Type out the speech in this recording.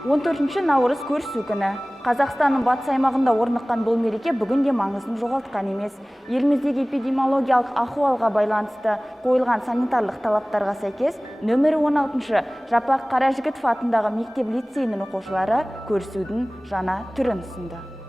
14 наурыз көрісу күні. Қазақстанның батыс аймағында орныққан бұл мереке бүгінде маңызын жоғалтқан емес. Еліміздегі эпидемиологиялық ахуалға байланысты қойылған санитарлық талаптарға сәйкес, нөмірі 16 Жапақ Қаражігітов атындағы мектеп лицейінің оқушылары көрісудің жаңа түрін ұсынды.